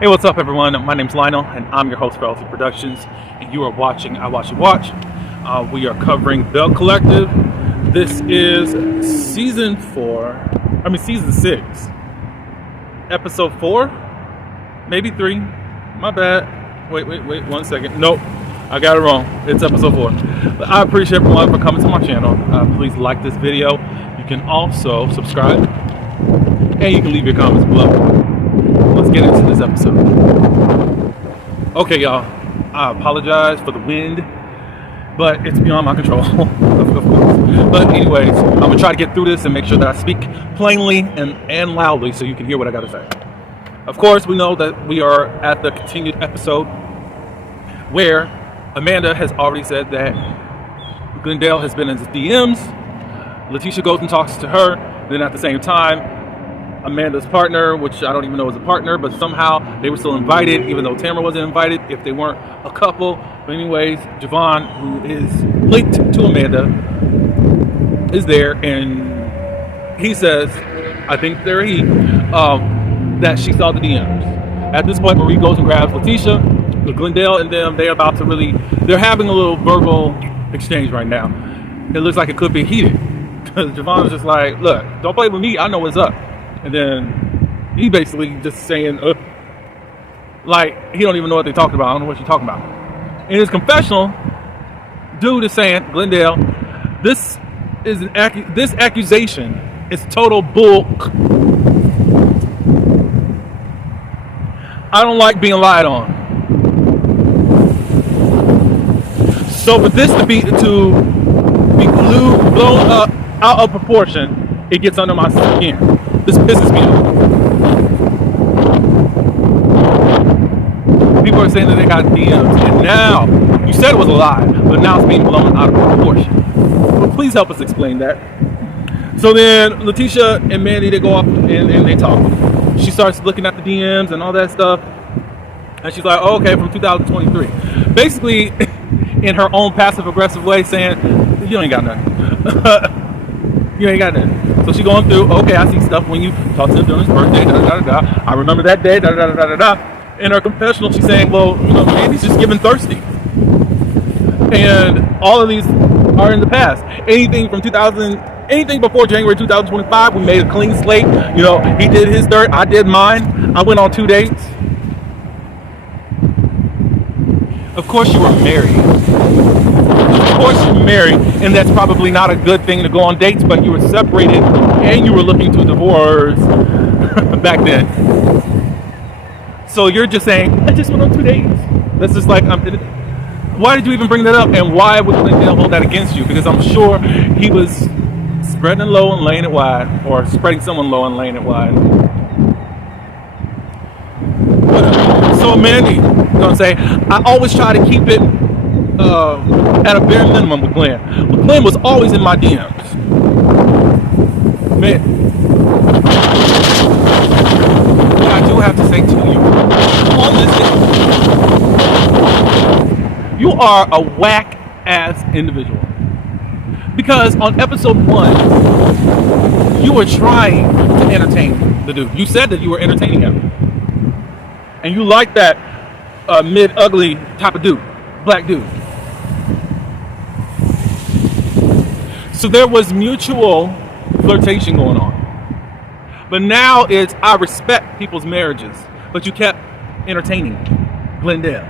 Hey, what's up, everyone? My name's Lionel, and I'm your host for LC Productions, and you are watching I Watch You Watch. We are covering Belle Collective. This is season 6, episode 4, maybe 3. My bad. Wait, 1 second. Nope, I got it wrong. It's episode 4. But I appreciate everyone for coming to my channel. Please like this video. You can also subscribe, and you can leave your comments below. Let's get into this episode. Okay, y'all. I apologize for the wind, but it's beyond my control, of course. But anyways, I'm gonna try to get through this and make sure that I speak plainly and loudly so you can hear what I gotta say. Of course, we know that we are at the continued episode where Amanda has already said that Glendale has been in his DMs. Letitia goes and talks to her. Then at the same time, Amanda's partner, which I don't even know is a partner, but somehow they were still invited, even though Tamara wasn't invited, if they weren't a couple. But anyways, Javon, who is linked to Amanda, is there, and he says, I think they're that she saw the DMs. At this point, Marie goes and grabs Letitia, Glendale, and them. They're having a little verbal exchange right now. It looks like it could be heated, because Javon is just like, look, don't play with me, I know what's up. And then he basically just saying, like, he don't even know what they're talking about. I don't know what you're talking about. In his confessional, dude is saying, Glendale, this accusation is total bull. I don't like being lied on. So for this to be blown up out of proportion, it gets under my skin. This pisses me off. People are saying that they got DMs, and now you said it was a lie, but now it's being blown out of proportion. Well, please help us explain that. So then Letitia and Mandy, they go off and they talk. She starts looking at the DMs and all that stuff, and she's like, oh, okay, from 2023. Basically, in her own passive aggressive way, saying, you ain't got nothing. You ain't got nothing. So she's going through, okay, I see stuff when you talk to him during his birthday, da-da-da-da-da. I remember that day, da-da-da-da-da-da. In her confessional, she's saying, well, Mandy's just giving thirsty. And all of these are in the past. Anything before January 2025, we made a clean slate. He did his third, I did mine. I went on 2 dates. Of course you were married. Of course you're married, and that's probably not a good thing to go on dates, but you were separated and you were looking to divorce back then. So you're just saying, I just went on 2 dates. That's just like, why did you even bring that up? And why would Glendale hold that against you? Because I'm sure he was spreading it low and laying it wide, or spreading someone low and laying it wide. So Mandy gonna say, I always try to keep it at a bare minimum with Glenn. But Glenn was always in my DMs. Man, what I do have to say to you, on this day, you are a whack-ass individual. Because on episode 1, you were trying to entertain the dude. You said that you were entertaining him. And you like that mid-ugly type of dude, black dude. So there was mutual flirtation going on. But now it's, I respect people's marriages, but you kept entertaining Glendale,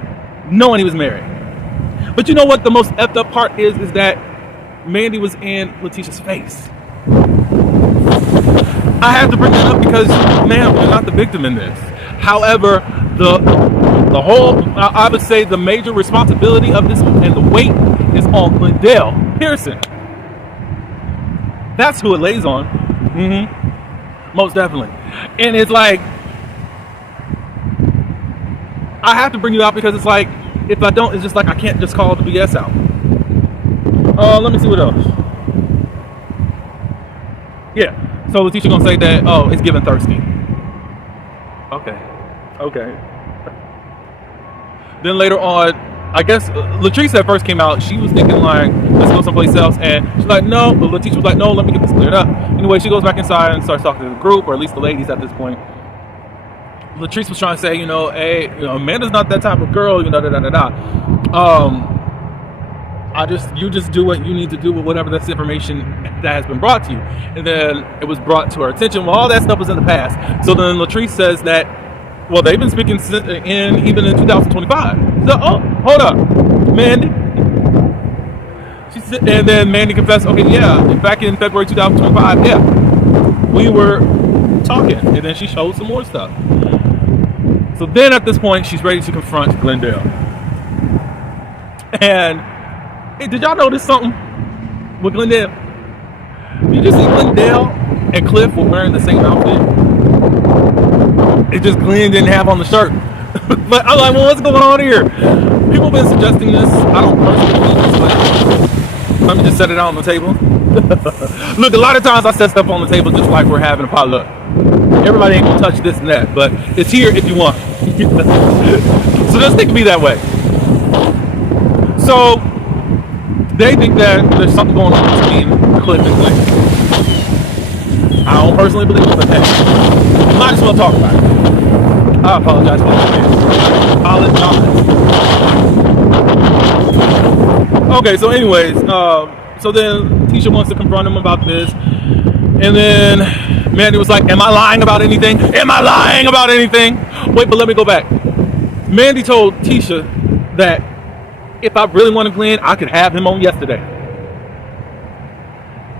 knowing he was married. But you know what the most effed up part is that Mandy was in Letitia's face. I have to bring that up because, ma'am, you're not the victim in this. However, the whole, I would say the major responsibility of this and the weight is on Glendale Pearson. That's who it lays on. Most definitely. And it's like, I have to bring you out because it's like, if I don't, it's just like I can't just call the BS out. Let me see what else. Yeah. So Letitia gonna say that, oh, it's giving thirsty. Okay. Then later on, I guess Latrice at first came out. She was thinking like, let's go someplace else, and she's like, no. But Letitia was like, no, let me get this cleared up. Anyway, she goes back inside and starts talking to the group, or at least the ladies at this point. Latrice was trying to say, hey, Amanda's not that type of girl, you just do what you need to do with whatever this information that has been brought to you. And then it was brought to her attention. Well, all that stuff was in the past. So then Latrice says that, well, they've been speaking even in 2025. So, hold up, Mandy. And then Mandy confessed, okay, yeah, back in February 2025, yeah, we were talking. And then she showed some more stuff. So then at this point, she's ready to confront Glendale. And hey, did y'all notice something with Glendale? Did you see Glendale and Cliff were wearing the same outfit? It just Glenn didn't have on the shirt. But I'm like, well, what's going on here? People have been suggesting this. I don't personally believe this, but let me just set it out on the table. Look, a lot of times I set stuff on the table just like we're having a potluck. Everybody ain't gonna touch this and that, but it's here if you want. So just think of me that way. So they think that there's something going on between Cliff and Glenn. I don't personally believe it, but hey, might as well talk about it. I apologize for that. Okay, so anyways, so then Tisha wants to confront him about this, and then Mandy was like, am I lying about anything? Am I lying about anything? Wait, but let me go back. Mandy told Tisha that if I really wanted Glenn, I could have him on yesterday.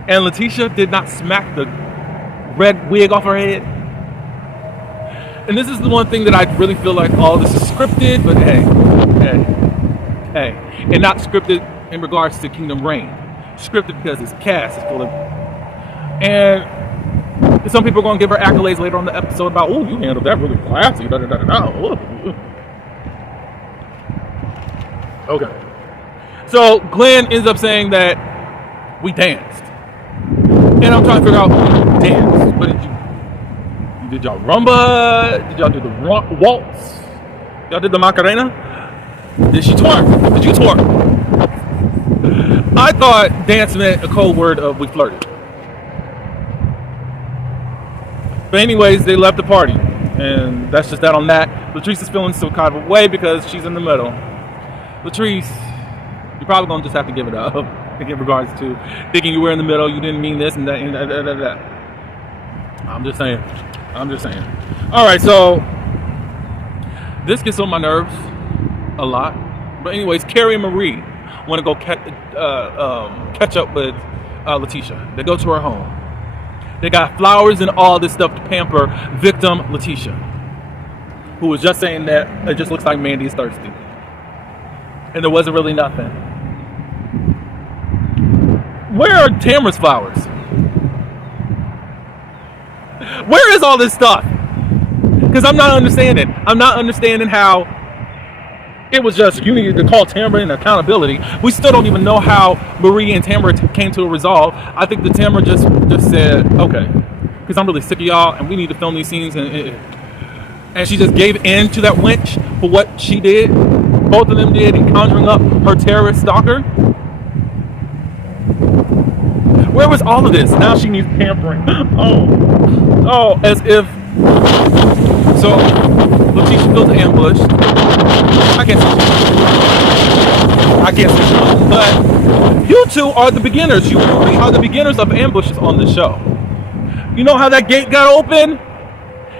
And Letitia did not smack the red wig off her head. And this is the one thing that I really feel like all this is scripted, but hey. And not scripted in regards to Kingdom Reign. Scripted because his cast is full of... And some people are going to give her accolades later on the episode about, oh, you handled that really classy. Okay. So Glenn ends up saying that we danced. And I'm trying to figure out who danced. What did y'all rumba? Did y'all do the waltz? Y'all did the Macarena? Did she twerk? Did you twerk? I thought dance meant a code word of we flirted. But anyways, they left the party. And that's just that on that. Latrice is feeling some kind of a way because she's in the middle. Latrice, you're probably going to just have to give it up in regards to thinking you were in the middle, you didn't mean this and that and that. I'm just saying. All right, so this gets on my nerves a lot. But anyways, Carrie and Marie want to go catch up with Letitia. They go to her home. They got flowers and all this stuff to pamper victim Letitia, who was just saying that it just looks like Mandy is thirsty. And there wasn't really nothing. Where are Tamara's flowers? Where is all this stuff? Because I'm not understanding. I'm not understanding how it was just you needed to call Tamara in accountability. We still don't even know how Marie and Tamara came to a resolve. I think that Tamara just said, okay, because I'm really sick of y'all and we need to film these scenes. And she just gave in to that wench for what she did. Both of them did in conjuring up her terrorist stalker. Where was all of this? Now she needs pampering. Oh, as if. So, Letitia feels ambushed. I can't see. But you two are the beginners. You three are the beginners of ambushes on this show. You know how that gate got open?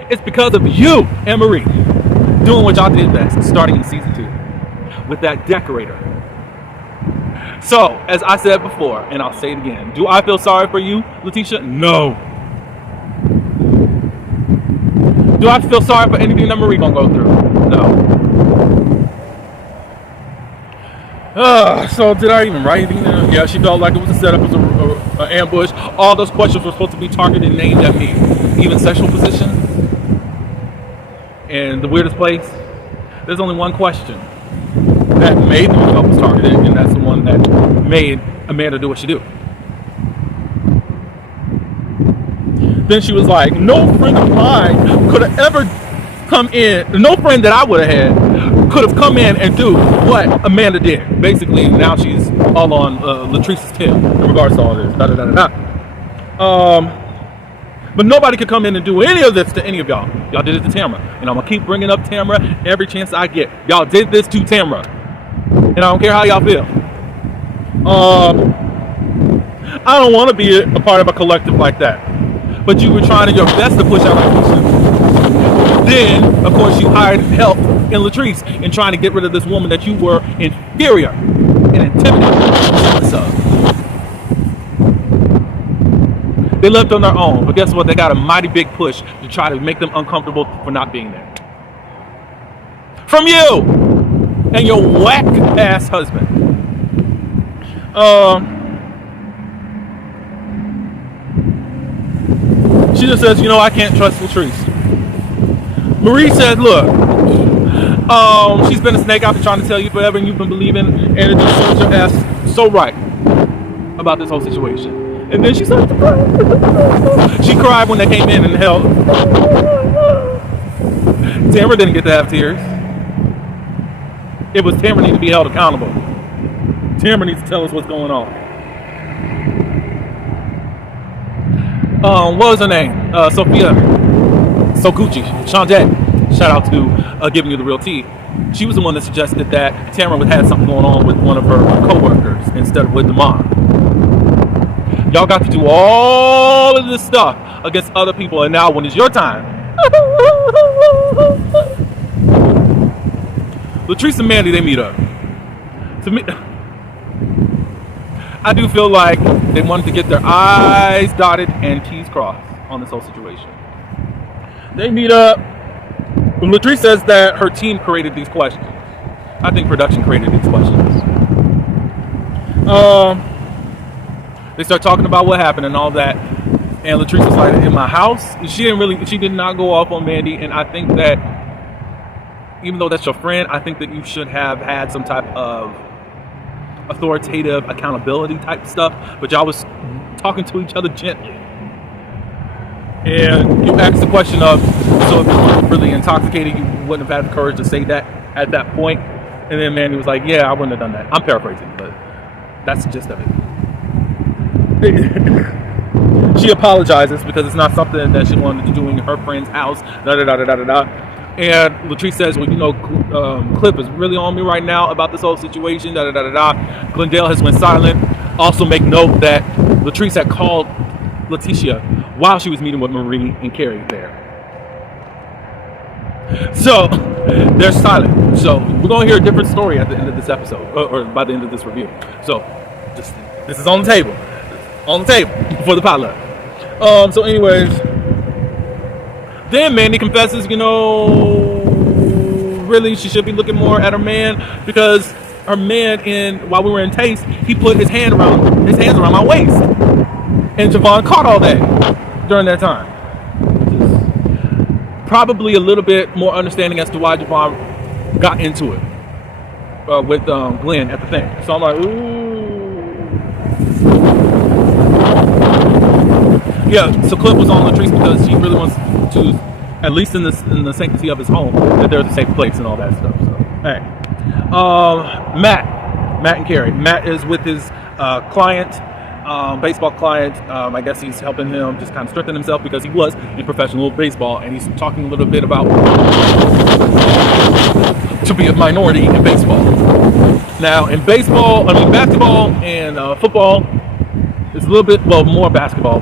It's because of you and Marie doing what y'all did best, starting in season 2 with that decorator. So, as I said before, and I'll say it again, do I feel sorry for you, Letitia? No. Do I feel sorry for anything that Marie gonna go through? No. So did I even write anything down? Yeah, she felt like it was a setup, it was an ambush. All those questions were supposed to be targeted and aimed at me. Even sexual position. And the weirdest place, there's only one question that made the result was targeted, and that's the one that made Amanda do what she do. Then she was like, no friend of mine could have ever come in, no friend that I would have had could have come in and do what Amanda did. Basically, now she's all on Latrice's tail in regards to all this. But nobody could come in and do any of this to any of y'all. Y'all did it to Tamara. And I'm going to keep bringing up Tamara every chance I get. Y'all did this to Tamara. And I don't care how y'all feel. I don't want to be a part of a collective like that. But you were trying your best to push out Aisha. Then, of course, you hired help in Latrice in trying to get rid of this woman that you were inferior and intimidated. So, they left on their own, but guess what? They got a mighty big push to try to make them uncomfortable for not being there. From you and your whack ass husband. She just says, I can't trust Latrice. Marie said, look, she's been a snake. I've been trying to tell you forever, and you've been believing, and it just serves your ass so right about this whole situation. And then she started to cry. She cried when they came in and held. Tamara didn't get to have tears. It was Tamara needs to be held accountable. Tamara needs to tell us what's going on. What was her name? Sophia Soguchi. Shanjet. Shout out to Giving You the Real Tea. She was the one that suggested that Tamara had something going on with one of her co-workers instead of with the mom. Y'all got to do all of this stuff against other people, and now when it's your time, Latrice and Mandy, they meet up. To me, I do feel like they wanted to get their I's dotted and T's crossed on this whole situation. They meet up. Latrice says that her team created these questions. I think production created these questions. They start talking about what happened and all that. And Latrice was like, in my house? She did not go off on Mandy. And I think that even though that's your friend, I think that you should have had some type of authoritative accountability type stuff. But y'all was talking to each other gently. And you asked the question of, so if you were really intoxicated, you wouldn't have had the courage to say that at that point. And then Mandy was like, yeah, I wouldn't have done that. I'm paraphrasing, but that's the gist of it. She apologizes because it's not something that she wanted to do in her friend's house. And Latrice says, well, Cliff is really on me right now about this whole situation. Glendale has went silent. Also make note that Latrice had called Letitia while she was meeting with Marie and Carrie there. So they're silent. So we're going to hear a different story at the end of this episode, or by the end of this review. So this is on the table. On the table for the potluck. So anyways, then Mandy confesses, really she should be looking more at her man, because her man, while we were in Taste, he put his hands around my waist. And Javon caught all that during that time. Probably a little bit more understanding as to why Javon got into it with Glenn at the thing. So I'm like, ooh. Yeah, so Cliff was on Latrice because he really wants to, at least in the sanctity of his home, that there's a safe place and all that stuff. So, hey. Matt and Carrie. Matt is with his client, baseball client. I guess he's helping him just kind of strengthen himself because he was in professional baseball, and he's talking a little bit about to be a minority in baseball. Now, in basketball and football, it's a little bit, more basketball.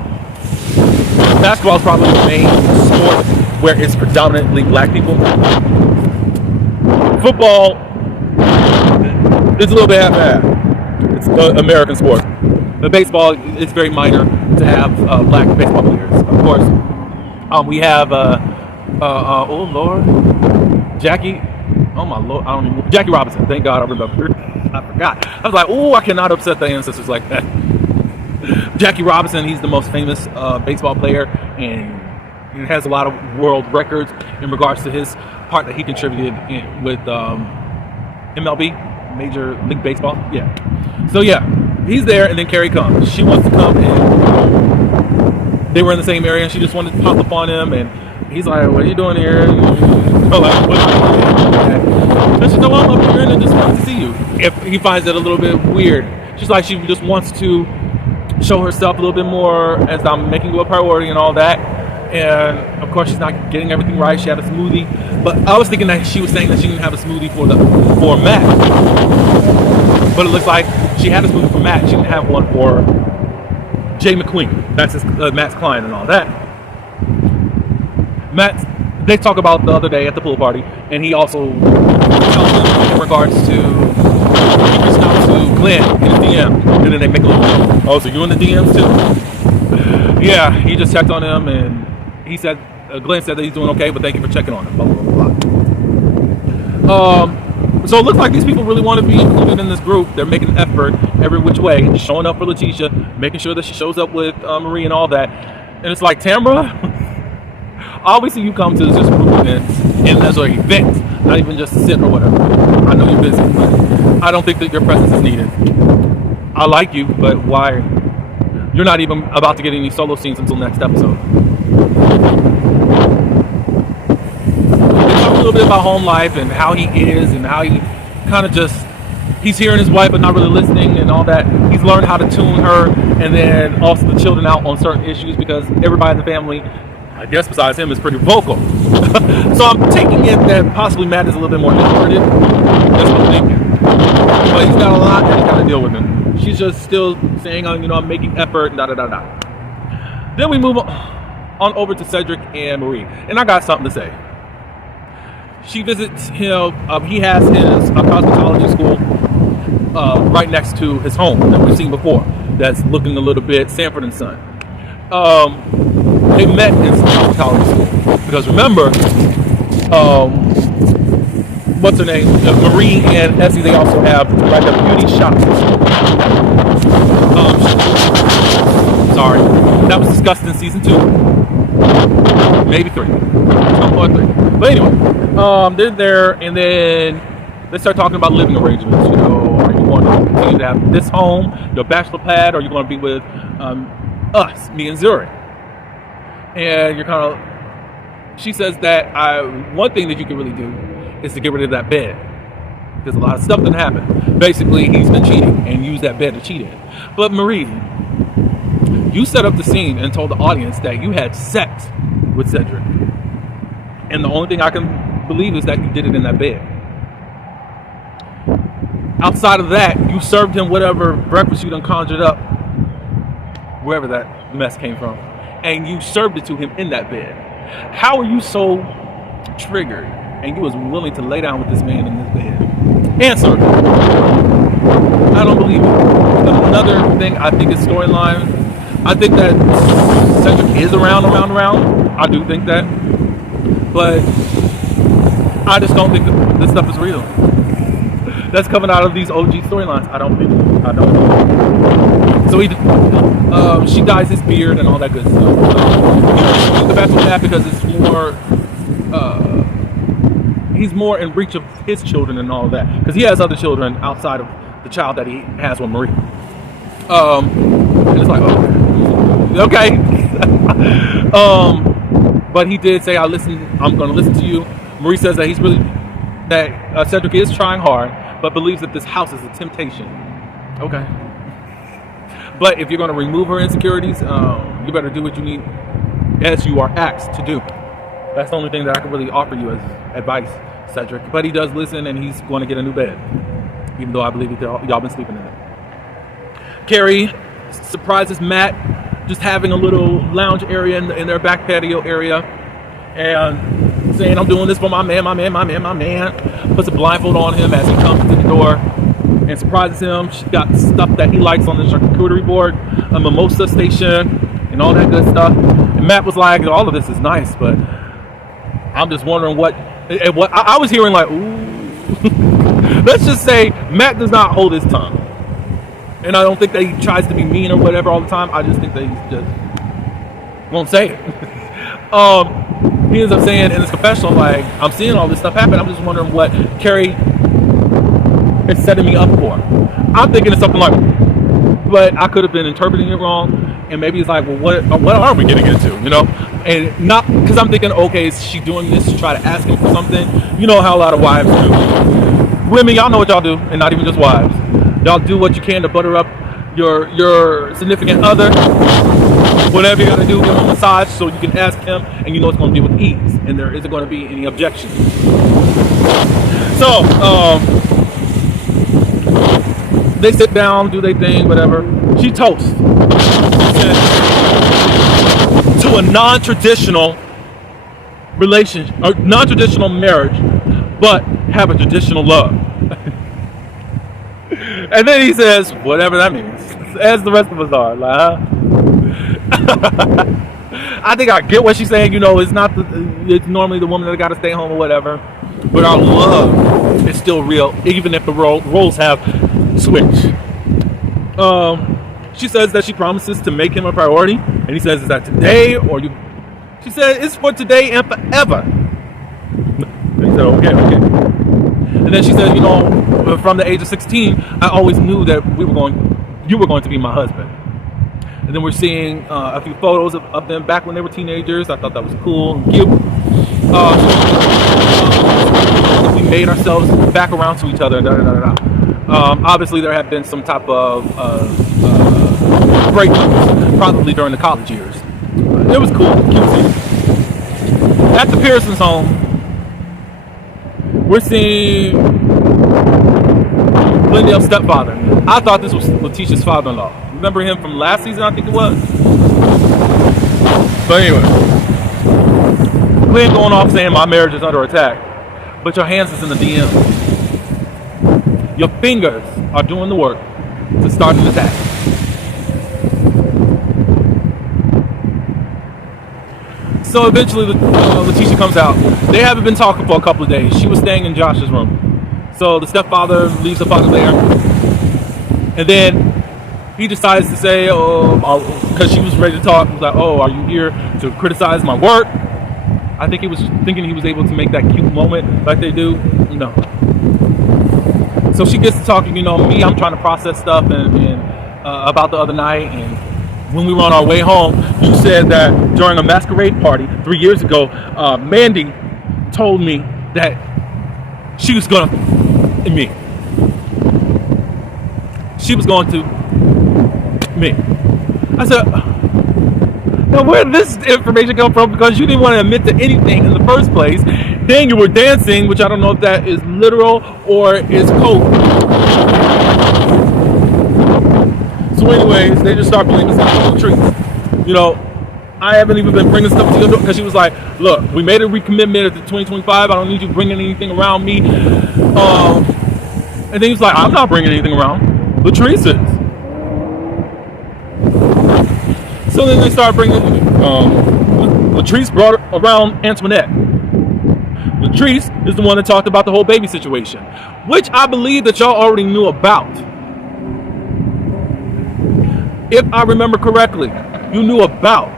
Basketball is probably the main sport where it's predominantly black people. Football is a little bit half-half. It's an American sport. But baseball, it's very minor to have black baseball players. Of course, we have, oh Lord, Jackie. Oh my Lord, Jackie Robinson. Thank God I remember. I forgot. I was like, oh, I cannot upset the ancestors like that. Jackie Robinson, he's the most famous baseball player, and he has a lot of world records in regards to his part that he contributed with MLB, Major League Baseball. Yeah. So yeah, he's there, and then Carrie comes. She wants to come, and they were in the same area, and she just wanted to pop up on him, and he's like, what are you doing here? Like, what are you doing? And she's like, well, I'm up here, and I just wanted to see you. If he finds it a little bit weird. She's like, she just wants to show herself a little bit more as I'm making you a priority and all that. And of course, she's not getting everything right. She had a smoothie, but I was thinking that she was saying that she didn't have a smoothie for Matt. But it looks like she had a smoothie for Matt. She didn't have one for Jay McQueen. That's Matt's client and all that. They talk about the other day at the pool party, and he also tells them in regards to he reached out to Glenn in the DM, and then they make a little, oh, so you in the DMs too? Yeah, he just checked on him, and he said, Glenn said that he's doing okay, but thank you for checking on him, blah, blah, blah, blah. So it looks like these people really want to be included in this group. They're making an effort every which way, showing up for Letitia, making sure that she shows up with Marie and all that. And it's like, Tamra, obviously you come to just group events, and that's an event, not even just to sit or whatever. I know you're busy, but I don't think that your presence is needed. I like you, but why? You're not even about to get any solo scenes until next episode. They talk a little bit about home life and how he is and how he kind of just, he's hearing his wife but not really listening and all that. He's learned how to tune her and then also the children out on certain issues because everybody in the family, I guess besides him, is pretty vocal. So I'm taking it that possibly Matt is a little bit more introverted. That's what I'm thinking. But he's got a lot that he's got to deal with him. She's just still saying, I'm making effort, da-da-da-da. Then we move on over to Cedric and Marie. And I got something to say. She visits him. He has his cosmetology school right next to his home that we've seen before. That's looking a little bit Sanford and Son. They met in cosmetology school because remember, what's her name? Marie and Essie. They also have like a beauty shop. Sorry, that was discussed in season 2, maybe 3, some point 3. But anyway, they're there, and then they start talking about living arrangements. Are you going to continue to have this home, your bachelor pad, or are you going to be with us, me and Zuri? And you're kind of, she says that one thing that you can really do is to get rid of that bed. Because a lot of stuff didn't happen. Basically, he's been cheating and used that bed to cheat in. But Marie, you set up the scene and told the audience that you had sex with Cedric. And the only thing I can believe is that you did it in that bed. Outside of that, you served him whatever breakfast you done conjured up, wherever that mess came from. And you served it to him in that bed. How are you so triggered and you was willing to lay down with this man in this bed? Answer. I don't believe it. Another thing I think is storyline. I think that Cedric is around. I do think that. But I just don't think that this stuff is real. That's coming out of these OG storylines. I don't think it. I don't. So she dyes his beard and all that good stuff. The best with that because it's more, he's more in reach of his children and all of that. Because he has other children outside of the child that he has with Marie. And it's like, okay. But he did say, I'm going to listen to you. Marie says that Cedric is trying hard, but believes that this house is a temptation. Okay. But if you're going to remove her insecurities, you better do what you need as you are asked to do. That's the only thing that I can really offer you as advice, Cedric. But he does listen, and he's going to get a new bed, even though I believe that y'all been sleeping in it. Carrie surprises Matt just having a little lounge area in their back patio area, and saying, I'm doing this for my man. Puts a blindfold on him as he comes to the door and surprises him. She got stuff that he likes on the charcuterie board, a mimosa station, and all that good stuff. And Matt was like, all of this is nice, but I'm just wondering what I was hearing like, ooh. Let's just say Matt does not hold his tongue. And I don't think that he tries to be mean or whatever all the time. I just think that he just won't say it. He ends up saying in his confessional, like, I'm seeing all this stuff happen. I'm just wondering what Carrie is setting me up for. I'm thinking it's something like, but I could have been interpreting it wrong. And maybe it's like, well, what are we getting into, And not, because I'm thinking, okay, is she doing this to try to ask him for something? You know how a lot of wives do. Women, y'all know what y'all do, and not even just wives. Y'all do what you can to butter up your significant other. Whatever you gotta do, give him a massage so you can ask him and you know it's gonna be with ease and there isn't gonna be any objections. So, they sit down, do their thing, whatever. She toasts to a non-traditional relationship, or non-traditional marriage, but have a traditional love. And then he says, whatever that means, as the rest of us are. Like, huh? I think I get what she's saying. You know, it's normally the woman that got to stay home or whatever, but our love is still real, even if the roles have switched. She says that she promises to make him a priority, and he says, "Is that today or you?" She said, "It's for today and forever." And he said, "Okay." And then she said, "You know, from the age of 16, I always knew that you were going to be my husband." And then we're seeing a few photos of them back when they were teenagers. I thought that was cool and cute. We made ourselves back around to each other. Obviously, there had been some type of breakups, probably during the college years. It was cool, cute. At the Pearson's home, we're seeing Glendale's stepfather. I thought this was Letitia's father-in-law. Remember him from last season, I think it was? But anyway, Glenn going off saying my marriage is under attack, but your hands is in the DM. Your fingers are doing the work to start an attack. So eventually, Letitia comes out. They haven't been talking for a couple of days. She was staying in Josh's room. So the stepfather leaves the father there. And then he decides to say, because she was ready to talk, he was like, "Oh, are you here to criticize my work?" I think he was thinking he was able to make that cute moment like they do. No. So she gets to talking, you know, me, I'm trying to process stuff and about the other night. And when we were on our way home, you said that during a masquerade party 3 years ago, Mandy told me that she was going to me. She was going to me. I said, now where did this information come from? Because you didn't want to admit to anything in the first place. Then you were dancing, which I don't know if that is literal or is code. So anyways, they just start blaming stuff on the trees. You know, I haven't even been bringing stuff to your door because she was like, "Look, we made a recommitment at the 2025. I don't need you bringing anything around me." And then he was like, "I'm not bringing anything around. Latrice is." So then they start bringing, Latrice brought around Antoinette. Latrice is the one that talked about the whole baby situation, which I believe that y'all already knew about. If I remember correctly, you knew about.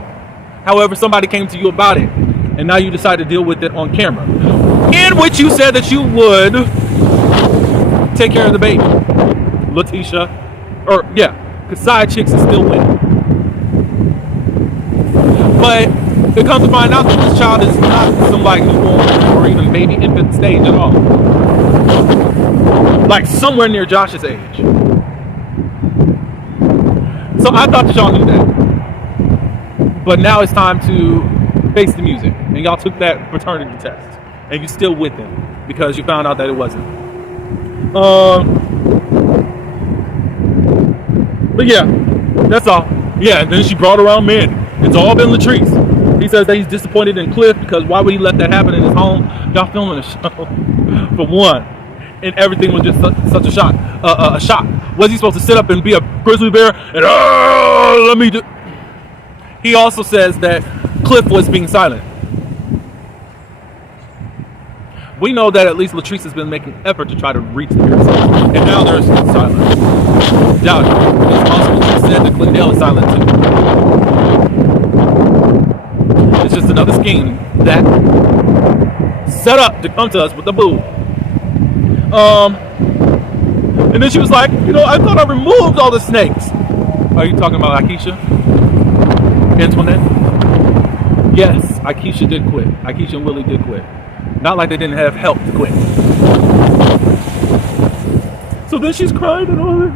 However, somebody came to you about it, and now you decide to deal with it on camera, in which you said that you would take care of the baby. Letitia, because side chicks is still winning. But it comes to find out that this child is not some like newborn or even baby infant stage at all. Like somewhere near Josh's age. So I thought that y'all knew that. But now it's time to face the music. And y'all took that paternity test. And you're still with him because you found out that it wasn't. But yeah, that's all. Yeah, and then she brought around Mandy. It's all been Latrice. He says that he's disappointed in Cliff because why would he let that happen in his home? Y'all filming a show for one, and everything was just such a shock. A shock. Was he supposed to sit up and be a grizzly bear and let me do? He also says that Cliff was being silent. We know that at least Latrice has been making effort to try to reach the Pearsons, and now there's silence. Doubt it. It's possible she said that Glendale is silent too. It's just another scheme that set up to come to us with the boo. And then she was like, you know, I thought I removed all the snakes. Are you talking about Akeisha? Antoinette? Yes, Akeisha did quit. Akeisha and Willie did quit. Not like they didn't have help to quit. So then she's crying and all that.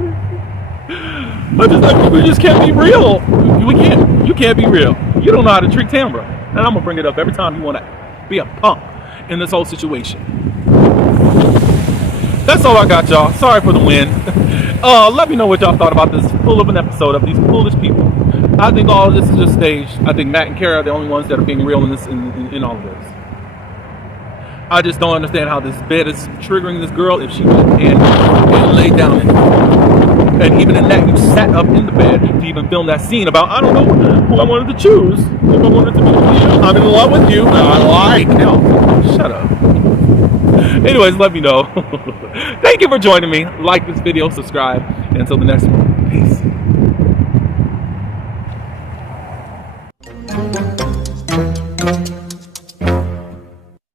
But just like, we just can't be real. We can't. You can't be real. You don't know how to treat Tambra. And I'm going to bring it up every time you want to be a punk in this whole situation. That's all I got, y'all. Sorry for the win. Let me know what y'all thought about this full of an episode of these foolish people. I think all of this is just staged. I think Matt and Kara are the only ones that are being real in this, in all of this. I just don't understand how this bed is triggering this girl if she went and laid down in it. And even in that, you sat up in the bed to even film that scene about, I don't know who I wanted to choose. If I wanted to be with you, I'm in love with you, and I like him. Shut up. Anyways, let me know. Thank you for joining me. Like this video, subscribe. And until the next one, peace.